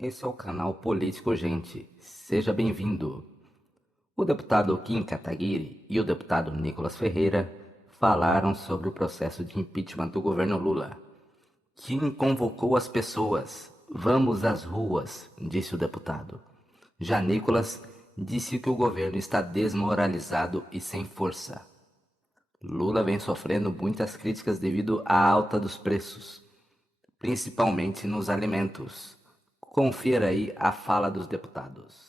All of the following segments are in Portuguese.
Esse é o canal Político Gente. Seja bem-vindo. O deputado Kim Kataguiri e o deputado Nicolas Ferreira falaram sobre o processo de impeachment do governo Lula. Kim convocou as pessoas. Vamos às ruas, disse o deputado. Já Nicolas disse que o governo está desmoralizado e sem força. Lula vem sofrendo muitas críticas devido à alta dos preços, principalmente nos alimentos. Confira aí a fala dos deputados.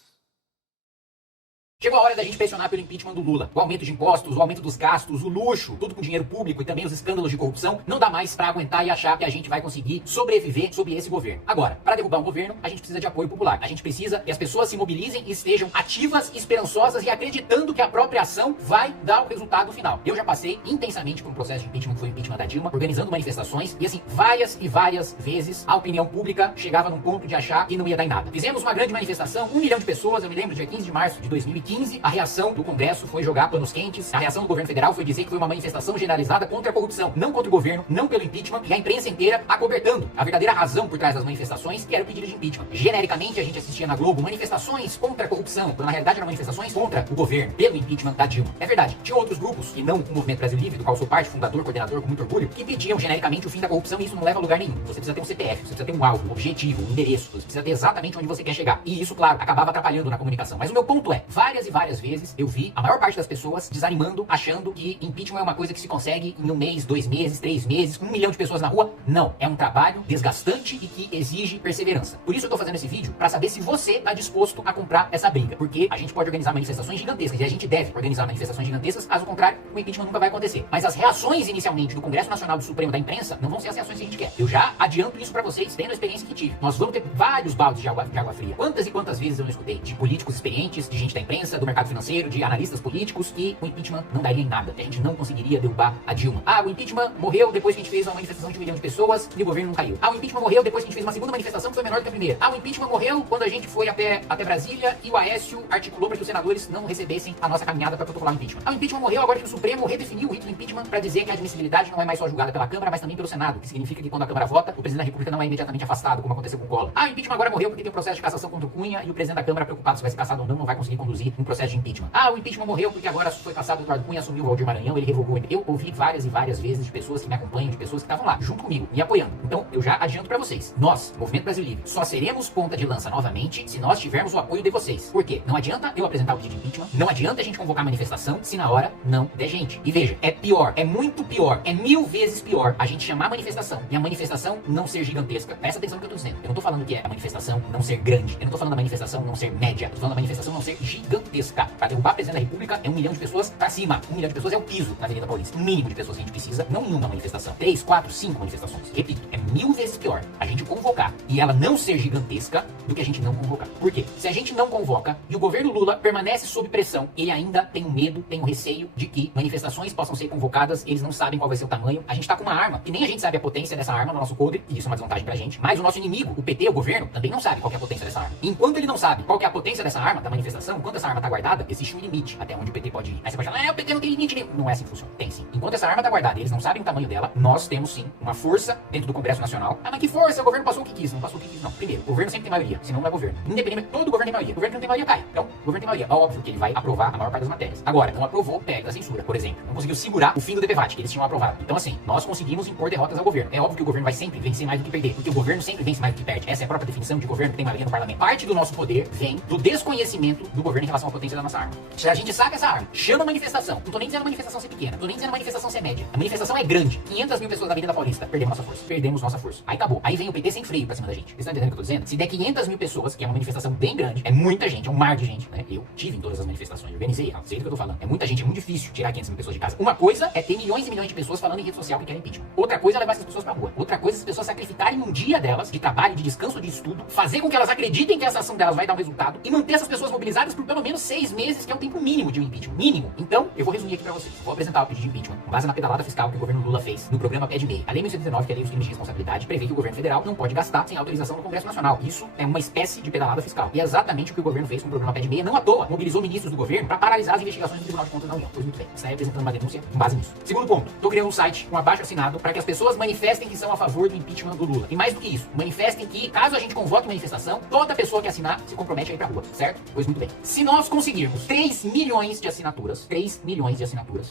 Chegou a hora da gente pressionar pelo impeachment do Lula. O aumento de impostos, o aumento dos gastos, o luxo, tudo com dinheiro público e também os escândalos de corrupção, não dá mais pra aguentar e achar que a gente vai conseguir sobreviver sob esse governo. Agora, para derrubar um governo, a gente precisa de apoio popular. A gente precisa que as pessoas se mobilizem e estejam ativas, esperançosas e acreditando que a própria ação vai dar o resultado final. Eu já passei intensamente por um processo de impeachment, que foi o impeachment da Dilma, organizando manifestações e assim, várias e várias vezes a opinião pública chegava num ponto de achar que não ia dar em nada. Fizemos uma grande manifestação, 1 milhão de pessoas, eu me lembro, dia 15 de março de 2015, a reação do Congresso foi jogar panos quentes, a reação do governo federal foi dizer que foi uma manifestação generalizada contra a corrupção, não contra o governo, não pelo impeachment, e a imprensa inteira acobertando a verdadeira razão por trás das manifestações, que era o pedido de impeachment. Genericamente, a gente assistia na Globo manifestações contra a corrupção, quando na realidade eram manifestações contra o governo, pelo impeachment da Dilma. É verdade, tinha outros grupos, e não o Movimento Brasil Livre, do qual sou parte, fundador, coordenador, com muito orgulho, que pediam genericamente o fim da corrupção, e isso não leva a lugar nenhum. Você precisa ter um CPF, você precisa ter um alvo, um objetivo, um endereço, você precisa ter exatamente onde você quer chegar. E isso, claro, acabava atrapalhando na comunicação. Mas o meu ponto é, várias e várias vezes eu vi a maior parte das pessoas desanimando, achando que impeachment é uma coisa que se consegue em 1 mês, 2 meses, 3 meses, com 1 milhão de pessoas na rua. Não, é um trabalho desgastante e que exige perseverança. Por isso eu tô fazendo esse vídeo, pra saber se você tá disposto a comprar essa briga. Porque a gente pode organizar manifestações gigantescas, e a gente deve organizar manifestações gigantescas, caso contrário, o impeachment nunca vai acontecer. Mas as reações inicialmente do Congresso Nacional, do Supremo, da imprensa, não vão ser as reações que a gente quer. Eu já adianto isso pra vocês, tendo a experiência que tive. Nós vamos ter vários baldes de água fria. Quantas e quantas vezes eu não escutei de políticos experientes, de gente da imprensa, do mercado financeiro, de analistas políticos, que o impeachment não daria em nada. A gente não conseguiria derrubar a Dilma. Ah, o impeachment morreu depois que a gente fez uma manifestação de 1 milhão de pessoas e o governo não caiu. Ah, o impeachment morreu depois que a gente fez uma segunda manifestação que foi menor do que a primeira. Ah, o impeachment morreu quando a gente foi até Brasília e o Aécio articulou para que os senadores não recebessem a nossa caminhada para protocolar o impeachment. Ah, o impeachment morreu agora que o Supremo redefiniu o rito do impeachment para dizer que a admissibilidade não é mais só julgada pela Câmara, mas também pelo Senado, que significa que quando a Câmara vota, o presidente da República não é imediatamente afastado, como aconteceu com o Collor. Ah, o impeachment agora morreu porque tem um processo de cassação contra o Cunha e o presidente da Câmara, preocupado se vai ser cassado ou não vai conseguir conduzir um processo de impeachment. Ah, o impeachment morreu porque agora foi cassado o Eduardo Cunha, assumiu o Valdir Maranhão, ele revogou. Eu ouvi várias e várias vezes de pessoas que me acompanham, de pessoas que estavam lá, junto comigo, me apoiando. Então, eu já adianto pra vocês. Nós, Movimento Brasil Livre, só seremos ponta de lança novamente se nós tivermos o apoio de vocês. Por quê? Não adianta eu apresentar o pedido de impeachment, não adianta a gente convocar manifestação se na hora não der gente. E veja, é pior, é muito pior, é 1000 vezes pior a gente chamar manifestação e a manifestação não ser gigantesca. Presta atenção no que eu tô dizendo. Eu não tô falando que é a manifestação não ser grande, eu não tô falando da manifestação não ser média, eu tô falando da manifestação não ser gigantesca. Pra derrubar a presidente da República é 1 milhão de pessoas pra cima. 1 milhão de pessoas é o piso na Avenida Paulista. O mínimo de pessoas que a gente precisa, não em uma manifestação. 3, 4, 5 manifestações. Repito, é 1000 vezes pior a gente convocar e ela não ser gigantesca do que a gente não convocar. Por quê? Se a gente não convoca e o governo Lula permanece sob pressão, ele ainda tem um medo, tem um receio de que manifestações possam ser convocadas, eles não sabem qual vai ser o tamanho. A gente tá com uma arma, que nem a gente sabe a potência dessa arma no nosso coldre, e isso é uma desvantagem pra gente, mas o nosso inimigo, o PT, o governo, também não sabe qual que é a potência dessa arma. E enquanto ele não sabe qual que é a potência dessa arma, da manifestação, enquanto essa arma tá guardada, existe um limite até onde o PT pode ir. Aí você pode falar, o PT não tem limite nenhum. Não é assim que funciona. Tem sim. Enquanto essa arma tá guardada e eles não sabem o tamanho dela, nós temos sim uma força dentro do Congresso Nacional. Ah, mas que força? O governo passou o que quis. Não passou o que quis, não. Primeiro, o governo sempre tem maioria, senão não é governo. Independente, todo governo tem maioria. O governo que não tem maioria cai. Então, o governo tem maioria. É óbvio que ele vai aprovar a maior parte das matérias. Agora, não aprovou, pega da censura, por exemplo. Não conseguiu segurar o fim do DPVAT, que eles tinham aprovado. Então, assim, nós conseguimos impor derrotas ao governo. É óbvio que o governo vai sempre vencer mais do que perder, porque o governo sempre vence mais do que perde. Essa é a própria definição de governo que tem maioria no parlamento. Parte do nosso poder vem do desconhecimento do governo em relação à potência da nossa arma. Se a gente saca essa arma, chama manifestação. Não tô nem dizendo a manifestação ser pequena, não tô nem dizendo a manifestação ser média. A manifestação é grande. 500 mil pessoas na Avenida Paulista. Perdemos nossa força. Perdemos nossa força. Aí acabou. Aí vem o PT sem freio pra cima da gente. Vocês estão entendendo o que eu tô dizendo? Se der 500 mil pessoas, que é uma manifestação bem grande, é muita gente, é um mar de gente, né? Eu tive em todas as manifestações, organizei, sei do que eu tô falando. É muita gente, é muito difícil tirar 500 mil pessoas de casa. Uma coisa é ter milhões e milhões de pessoas falando em rede social que querem impeachment. Outra coisa é levar essas pessoas pra rua. Outra coisa é as pessoas sacrificarem um dia delas, de trabalho, de descanso, de estudo, fazer com que elas acreditem que essa ação delas vai dar um resultado e manter essas pessoas mobilizadas por pelo menos menos 6 meses, que é o tempo mínimo de um impeachment. Mínimo. Então, eu vou resumir aqui pra vocês. Vou apresentar o pedido de impeachment com base na pedalada fiscal que o governo Lula fez no programa PED-MEI. A Lei 1079, que é a Lei dos Crimes de Responsabilidade, prevê que o governo federal não pode gastar sem autorização do Congresso Nacional. Isso é uma espécie de pedalada fiscal. E é exatamente o que o governo fez com o programa PED-MEI. Não à toa, mobilizou ministros do governo para paralisar as investigações do Tribunal de Contas da União. Pois muito bem, está apresentando uma denúncia com base nisso. Segundo ponto, tô criando um site com abaixo assinado para que as pessoas manifestem que são a favor do impeachment do Lula. E mais do que isso, manifestem que, caso a gente convoque manifestação, toda pessoa que assinar se compromete a ir pra rua, certo? Pois muito bem. Se nós conseguirmos 3 milhões de assinaturas,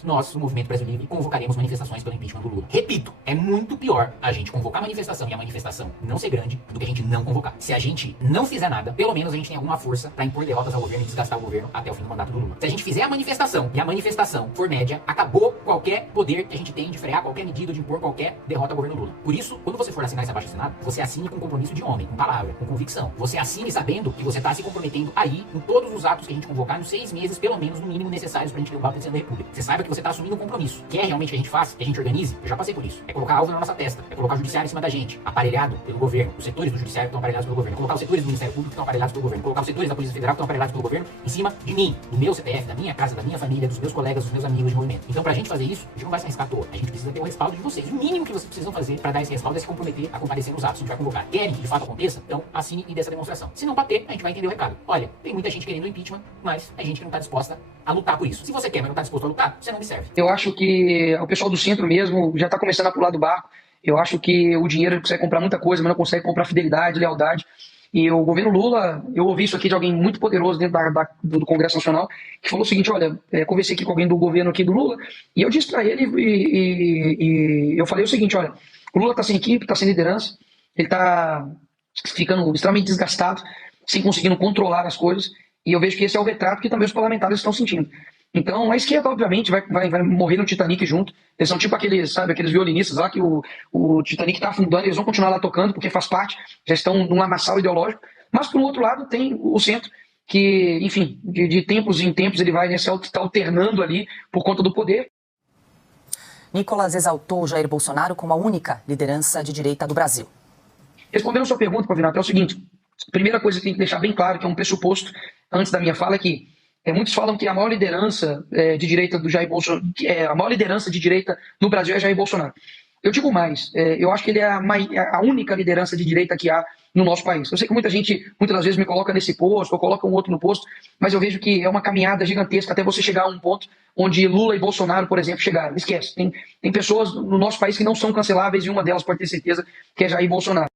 nós, o Movimento Brasil Livre, convocaremos manifestações pelo impeachment do Lula. Repito, é muito pior a gente convocar manifestação e a manifestação não ser grande do que a gente não convocar. Se a gente não fizer nada, pelo menos a gente tem alguma força pra impor derrotas ao governo e desgastar o governo até o fim do mandato do Lula. Se a gente fizer a manifestação e a manifestação for média, acabou qualquer poder que a gente tem de frear qualquer medida, de impor qualquer derrota ao governo Lula. Por isso, quando você for assinar esse abaixo assinado, você assine com compromisso de homem, com palavra, com convicção. Você assine sabendo que você tá se comprometendo aí em todos os atos que a gente convocar nos 6 meses, pelo menos, no mínimo necessários pra gente derrubar o presidente da República. Você saiba que você tá assumindo um compromisso. Quer realmente que a gente faça, que a gente organize? Eu já passei por isso. É colocar alvo na nossa testa, é colocar o judiciário em cima da gente, aparelhado pelo governo, os setores do judiciário que estão aparelhados pelo governo, colocar os setores do Ministério Público que estão aparelhados pelo governo, colocar os setores da Polícia Federal que estão aparelhados pelo governo em cima de mim, do meu CPF, da minha casa, da minha família, dos meus colegas, dos meus amigos de movimento. Então, pra gente fazer isso, a gente não vai se arriscar à toa. A gente precisa ter o respaldo de vocês. O mínimo que vocês precisam fazer pra dar esse respaldo é se comprometer a comparecer nos atos que a gente vai convocar. Querem que de fato aconteça? Então, assine e dê essa demonstração. Se não bater, a gente vai entender o recado. Olha, tem muita gente querendo impeachment, mas tem gente que não tá disposta a lutar por isso. Se você quer, mas não tá disposto a lutar, você não me serve. Eu acho que o pessoal do centro mesmo já tá começando a pular do barco. Eu acho que o dinheiro consegue comprar muita coisa, mas não consegue comprar fidelidade, lealdade. E o governo Lula, eu ouvi isso aqui de alguém muito poderoso dentro do Congresso Nacional, que falou o seguinte, olha, conversei aqui com alguém do governo aqui do Lula, e eu disse para ele, e eu falei o seguinte, olha, o Lula tá sem equipe, tá sem liderança, ele tá ficando extremamente desgastado, sem conseguindo controlar as coisas, e eu vejo que esse é o retrato que também os parlamentares estão sentindo. Então, a esquerda, obviamente, vai morrer no Titanic junto. Eles são tipo aqueles violinistas lá que o Titanic tá afundando, eles vão continuar lá tocando porque faz parte, já estão num lamaçal ideológico. Mas, por outro lado, tem o centro que, enfim, de tempos em tempos ele vai se alternando ali por conta do poder. Nicolas exaltou Jair Bolsonaro como a única liderança de direita do Brasil. Respondendo a sua pergunta, Pavinato, é o seguinte. A primeira coisa que tem que deixar bem claro, que é um pressuposto antes da minha fala, é que muitos falam que a maior liderança de direita do Jair Bolsonaro, a maior liderança de direita no Brasil é Jair Bolsonaro. Eu digo mais, eu acho que ele é a única liderança de direita que há no nosso país. Eu sei que muita gente, muitas das vezes, me coloca nesse posto, ou coloca um outro no posto, mas eu vejo que é uma caminhada gigantesca até você chegar a um ponto onde Lula e Bolsonaro, por exemplo, chegaram. Esquece, tem pessoas no nosso país que não são canceláveis e uma delas pode ter certeza que é Jair Bolsonaro.